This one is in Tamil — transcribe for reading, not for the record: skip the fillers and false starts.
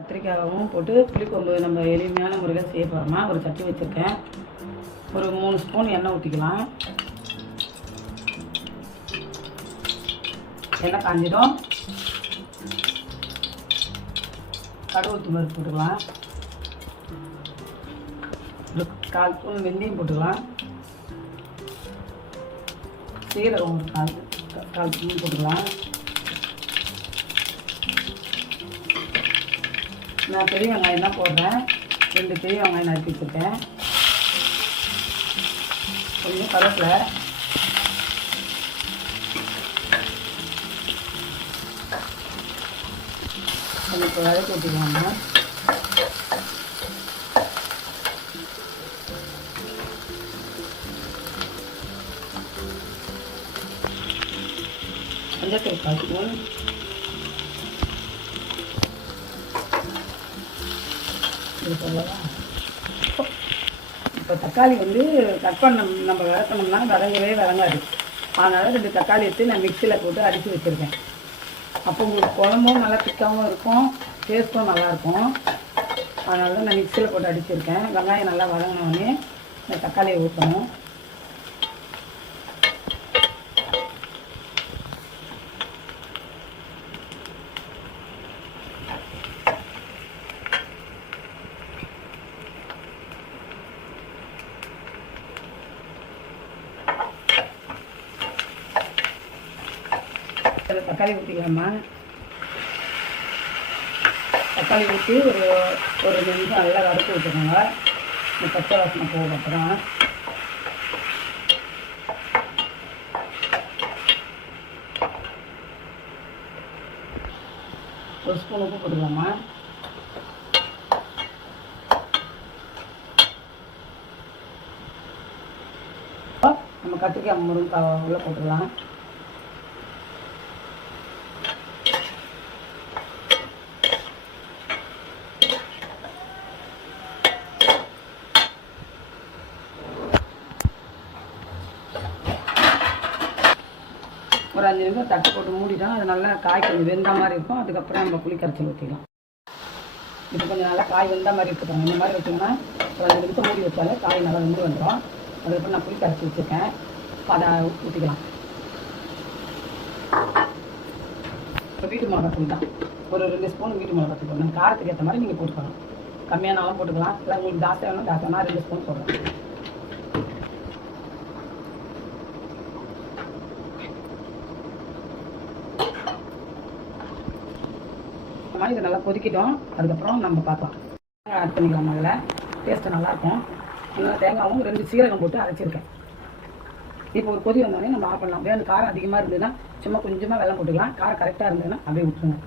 கத்திரிக்காயும் போட்டு புளிக்குழம்பு நம்ம எளிமையான முறையில் செய்ய போகிறோமா. ஒரு சட்டி வச்சுருக்கேன். ஒரு 3 ஸ்பூன் எண்ணெய் ஊற்றிக்கலாம். எண்ணெய் காஞ்சிடும். கடுகு உளுத்தம் பருப்பு போட்டுக்கலாம். ஒரு 1/4 ஸ்பூன் வெந்தயம் போட்டுக்கலாம். சீரகம் ஒரு 1/4 ஸ்பூன் போட்டுக்கலாம். நான் பெரிய வெங்காயம் தான் போடுறேன். 2 பெரிய வெங்காயம் நறுக்கி வச்சுருக்கேன். கொஞ்சம் கருவேப்பிலை, கொஞ்சம் இப்போ வதக்கி ஊற்றிக்கலாங்க. மஞ்சள் 1/4 ஸ்பூன், இப்போ தக்காளி கட் பண்ண நம்ம வதக்கணும்னா வதங்காது. அதனால் 2 தக்காளி எடுத்து நான் மிக்சியில் போட்டு அடித்து வச்சுருக்கேன். அப்போ உங்களுக்கு குழம்பும் நல்லா திக்காகவும் இருக்கும், டேஸ்ட்டும் நல்லாயிருக்கும். அதனால தான் நான் மிக்சியில் போட்டு அடிச்சிருக்கேன். வெங்காயம் நல்லா வதங்கினோடனே இந்த தக்காளியை ஊற்றணும். தக்காளி ஊற்றிக்கலாமா. தக்காளி ஊற்றி ஒரு 2 நிமிஷம் நல்லா வதக்கி விட்டுக்கோங்க. இந்த பச்சை வாசனை போகும். அப்புறம் ஒரு ஸ்பூன் உப்பு போட்டுக்கலாமா. நம்ம கத்திரிக்காய் முருங்கை உள்ள போட்டுக்கலாம். ஒரு 5 நிமிஷம் தட்டு போட்டு மூடிட்டோம். அது நல்லா காய் கொஞ்சம் வெந்த மாதிரி இருக்கும். அதுக்கப்புறம் நம்ம புளி கரைச்சி ஊற்றிக்கலாம். இது கொஞ்சம் நல்லா காய் வெந்த மாதிரி இருக்குப்பாங்க. இந்த மாதிரி வச்சிங்கன்னா ஒரு 5 நிமிஷம் மூடி வச்சாலே காய் நல்லா வெந்து வந்துடும். அதுக்கப்புறம் நான் புளி கரைச்சி வச்சுருக்கேன். அதை ஊற்றிக்கலாம். இப்போ வீட்டு மிளகாத்தூள் தான். ஒரு 2 ஸ்பூன் வீட்டு மிளகாத்தூள் போடணும். காரத்துக்கு ஏற்ற மாதிரி நீங்கள் போட்டுக்கலாம். கம்மியானாலும் போட்டுக்கலாம். இல்லை உங்களுக்கு ஜாஸ்தி வேணும் ஜாஸ்தினா 2 ஸ்பூன் போடலாம். இது நல்லா கொதிக்கிட்டோம். அதுக்கப்புறம் நம்ம பார்க்கலாம். ஆட் பண்ணிக்கலாம். அதில் டேஸ்ட்டு நல்லாயிருக்கும். இன்னும் தேங்காயும் 2 சீரகம் போட்டு அரைச்சிருக்கேன். இப்போ ஒரு கொதி வந்தோடனே நம்ம ஆஃப் பண்ணலாம். வேணும் காரம் அதிகமாக இருந்ததுன்னா சும்மா கொஞ்சமாக வெல்லம் போட்டுக்கலாம். காரம் கரெக்டாக இருந்ததுன்னா அப்படியே விட்டுருங்க.